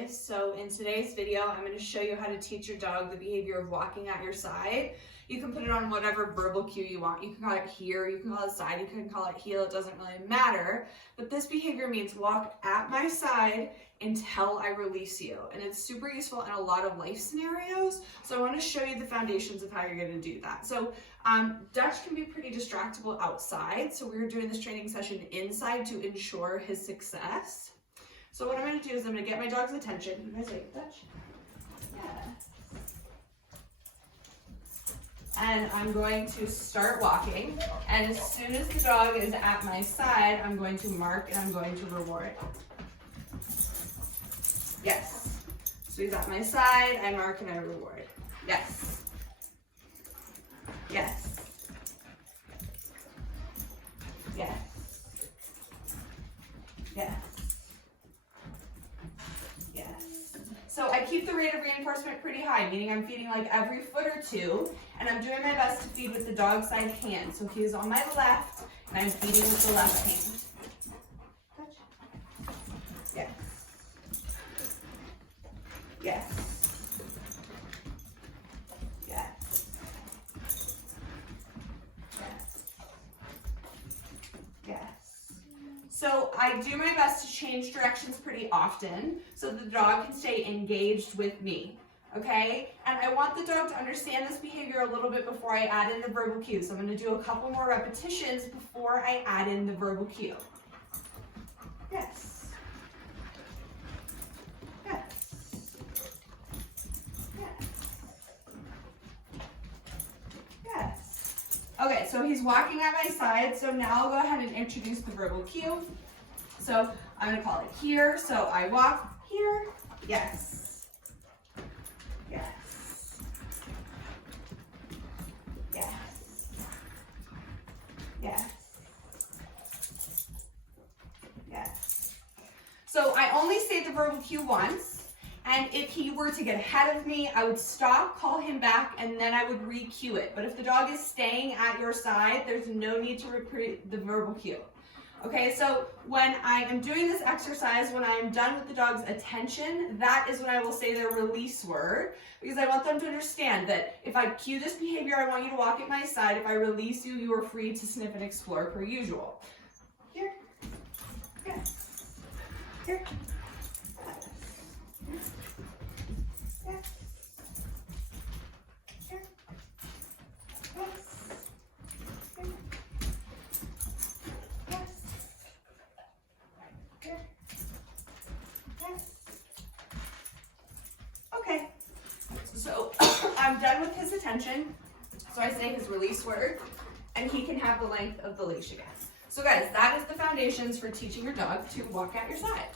guys, so in today's video I'm going to show you how to teach your dog the behavior of walking at your side. You can put it on whatever verbal cue you want. You can call it here, you can call it side, you can call it heel, it doesn't really matter. But this behavior means walk at my side until I release you. And it's super useful in a lot of life scenarios. So I want to show you the foundations of how you're going to do that. So Dutch can be pretty distractible outside. So we're doing this training session inside to ensure his success. So what I'm going to do is I'm going to get my dog's attention. You guys like Dutch? Yeah. And I'm going to start walking. And as soon as the dog is at my side, I'm going to mark and I'm going to reward. Yes. So he's at my side, I mark and I reward. Yes. Yes. Yes. Yes. Yes. So I keep the rate of reinforcement pretty high, meaning I'm feeding like every foot or two, and I'm doing my best to feed with the dog side hand. So he's on my left, and I'm feeding with the left hand. Touch. Yes. Yes. Yes. Yes. Yes. So I do my best to change directions pretty often so the dog can stay engaged with me. Okay? And I want the dog to understand this behavior a little bit before I add in the verbal cue. So I'm going to do a couple more repetitions before I add in the verbal cue. Yes. Yes. Yes. Yes. Okay, so he's walking at my side, so now I'll go ahead and introduce the verbal cue. So I'm going to call it here, so I walk here, yes. Yes. Yes. Yes. Yes. So I only say the verbal cue once, and if he were to get ahead of me, I would stop, call him back, and then I would re-cue it. But if the dog is staying at your side, there's no need to repeat the verbal cue. Okay, so when I am doing this exercise, when I am done with the dog's attention, that is when I will say their release word, because I want them to understand that if I cue this behavior, I want you to walk at my side. If I release you, you are free to sniff and explore per usual. Here. Yes. Here. Yes. Yes. Here. Yes. Okay, so I'm done with his attention, so I say his release word, and he can have the length of the leash again. So guys, that is the foundations for teaching your dog to walk at your side.